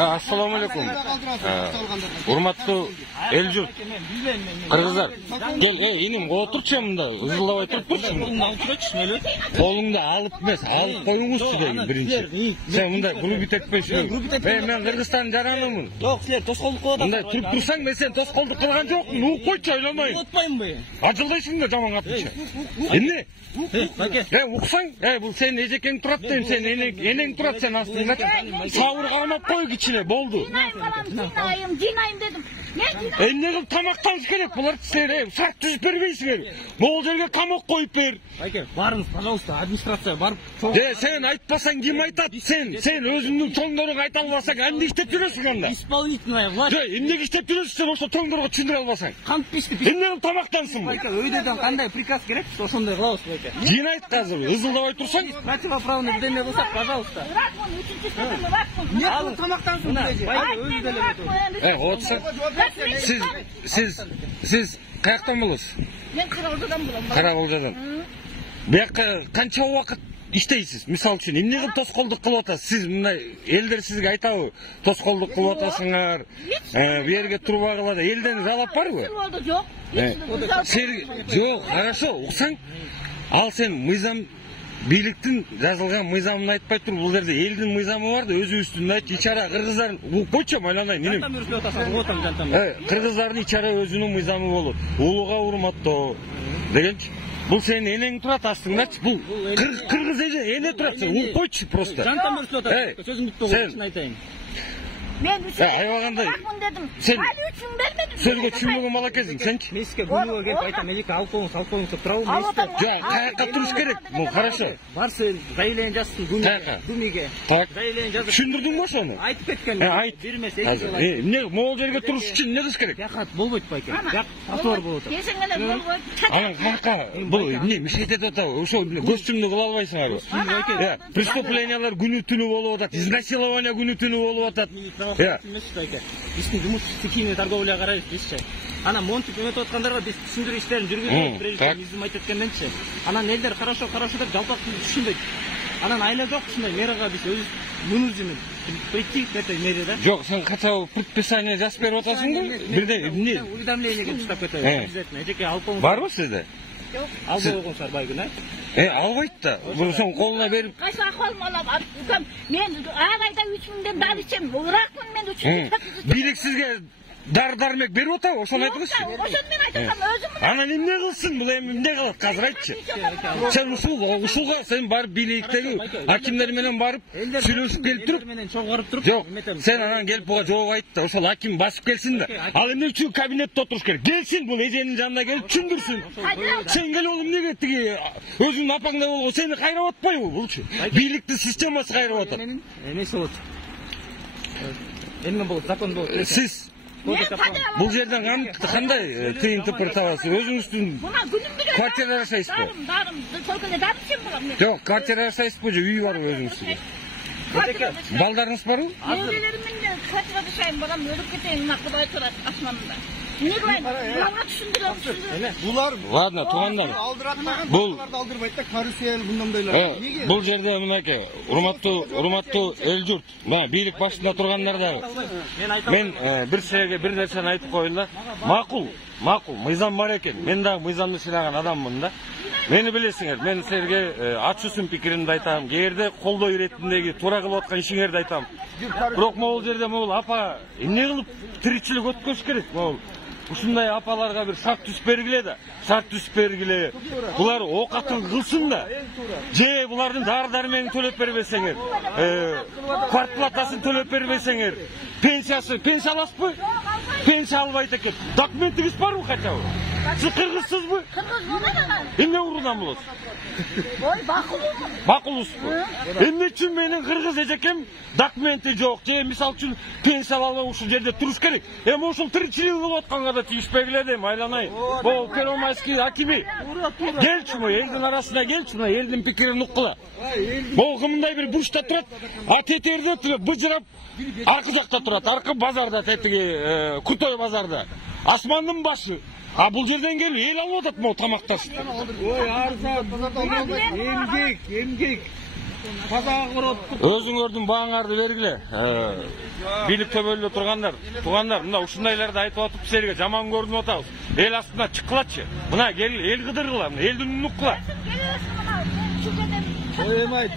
Assalamu alaikum. Урматтуу эл журт. Кыргыздар, кел, иним, отурчу мында, ызылдабай турупчу. Колуңда алып эмес, алып коюңузчу деген биринчи. Сен мында грубит этпейсиң. Мен Кыргызстандын жаранымын. Жок, силер тоскоолдук кылып атасың. Мындай туруп турсаң, мен сен тоскоолдук кылган жокмун. Угуп койчу, айламайын. Утпаймынбы? Ажылдайсың да жаман катынча. Эмне? Уксаң, бул сен эжекең турат дейм, сен энең турат, сен астыңда. Сабыр кармап кой кичине, болду. Жинайым дедим. Эмне кылып тамактаныш керек? Булар силер шарт түзүп бербейсиңер. Могул жерге камак коюп бер. Байке, барыңыз, пожалуйста, администрация барып. Сен айтпасаң ким айтат? Сен өзүңдүн чоңдоруңа айта албасаң, эмне иштеп жүрөсүң анда? Исполнительная власть. Эмнеге иштеп жүрөсүң сен ошо чоңдорго түшүндүрө албасаң? Кант пишти. Эмне кылып тамактансың? Байке, өйдөдөн кандай приказ керек? Ошондой кылабыз, байке. Жинайт азыр, ызылдабай турсаң. Противоправный бирдеме болсо, пожалуйста. Не алып тамактансың деди. Байке, өзү деле. Отса. Siz kayaktan bulursunuz? Ben Karabolca'dan bulam. Karabolca'dan. Buyakka kança vaqt işteysiz? Misal üçün, emne kılıp toskolduk kılıp atasız? Siz mınday, elder sizge aytabı, toskolduk kılıp atasыңар, bir yerge turup ağılada, elden alap var mı? Yok. Yok, хорошо, uqsaң, al sen mıyzam, бийликтин жазылган мыйзамын айтпай туруп, бул жерде элдин мыйзамы бар да, өзү үстүндө айтчы, ичара кыргыздардын, койчу айланайын, инем. Кыргыздардын ичара өзүнүн мыйзамы болот. Улууга урматтоо дегенчи. Бул сенин энең турат астыңдачы, бул кыргыз эне турат, сен койчу просто. Жантан көрсөтүп атасың, сөзүңдү токтотуп айтайын. Men üçün ayvaganda dedim. Sen Ali üçün vermedim. Sözgө түшүнбөгөн бала кезиң, сенчи? Меске бүгүнгө келип айтам, эжеке алып коюңуз деп турабы, месте. Жок, каякка туруш керек. Бул хорошо. Барсы заявление жазсын Думиге. Так. Заявление жазып. Түшүндүрдүңбү ошону? Айтып кеткен. Айт. Бермес, эки жыл айтып. Эмне могул жерге туруш үчүн эмне кылыш керек? Бияка болбойт байке. Бияк татор болот. Кесең эле болбойт. Анан каяка бул эмне мишет этип атабы? Ошо көчтүмдү кыла албайсыңарбы? Преступлениялар күнү түнү болуп атат, изнасилование күнү түнү болуп атат. Биздин жумуш стихийный торговля карайбыз бизчи. Анан монтип эметип аткандарга биз түшүндүрүү иштерин жүргүзөбүз, президент изим айтып атканденчи. Анан элдер хорошо деп жалпак түшүнбөйт. Анан айла жок ушундай мерага биз өзүбүз вынуждены прийти к этой мере, да? Жок, сен кача предписание жазып берип атасыңбы? Бирде эмне? Уведомлениеге чыгып кетет. Обязательно. Эжеке алып коюңуз. Барбы сизде? Жок. Албай койгонсуңар байгүн, албайт да. Бул сен колуна берип. Кайсы акылым алам? Мен ар айда 3000 дар ичем. Уракмын мен 3000. Бийлик сизге дар-дармек берип атабы? Ошону айтыңызчы. Ошону мен айтам, өзүм. Анан эмне кылсын? Бул эми эмне кылат? Азыр айтчы. Сен ушулга сен барып бийликтеги акимдер менен барып сүйлөшүп келип туруп, менен чогоруп туруп. Жок, сен анан келип буга жооп айт да, ошол аким басып келсин да. Ал эмне үчүн кабинетте отуруш керек? Келсин, бул эженин жанына келип түшүндүрсүн. Сен келип ол эмнеге тиги өзүнүн апаңда болгон сени кайрап атпайбы булчу? Бийликтин системасы кайрап атат. Эмеси болот. Эмне болот? Закон болот. Сиз бул жерден кандай тыйын тыпыр табасыз? Өзүңүздүн квартира жашайсызбы? Дарым, только эле дарым сен болом мен. Жок, квартира жашайсызбы же үй барбы өзүңүздүн? Балдарыңыз барбы? Неврелерим менен квартира жашайм, балам өлүп кетейин, мына Кудай турат асманында. Не кылайын? Буларга түшүндүрөм. Булар ладно, туугандар. Бул алдырбайт да, карусел мындайдайлар. Бул жерде мынакей, урматтуу эл журт, мына бийлик башында тургандар дагы. Мен бир силерге бир нерсени айтып коеюн. Макул, мыйзам бар экен. Мен дагы мыйзамды сыйлаган адаммын да. Мени билесиңер, мен силерге ачуусун пикиримди айтам. Кээде колдоо иретиндеги туура кылып аткан ишиңерди айтам. Бирок могул жерде могул апа эмне кылып тиричилик өткөрүш керек? Могул ушундай апаларга бир шарт түзүп бергиле да. Шарт түзүп бергиле. Булар оокатын кылсын да. Же булардын дары-дарменин төлөп бербесеңер, квартплатасын төлөп бербесеңер, пенсия аласызбы? Пенсия албайт экен. Документиңиз барбы качабы? Сиз кыргызсызбы? Кыргыз болот. Эмне урудан болосуз? Ой, Бакулусузбу? Эмне үчүн менин кыргыз эжекем документи жок, же мисал үчүн пенсия албай ушул жерде туруш керек? Эми ушул тиричилик кылып атканга да тийишпегиле дейм, айланайын. Бул Первомайский акими. Келчи му, элдин арасына келчи, мына элдин пикирин уккула. Бул кымындай бир бурчта турат, а тетерде быжырап аркы жакта турат, аркы базарда, тетиги Кутой базарда. Асмандын башы. А бул жерден келип эл алып атат могу тамакташты. Ой, арзан, эмгек. Тазаға көріп. Өзүңөрдүн бааңарды бергиле. Бийлик төбөлдө тургандар, туугандар, мына ушундайларды айтып атып силерге жаман көрүнүп атабыз. Эл астына чыккылачы. Мына эл кыдыргыла, элдин унуккула. Geliyorsun bana. Şu kadar. Emay,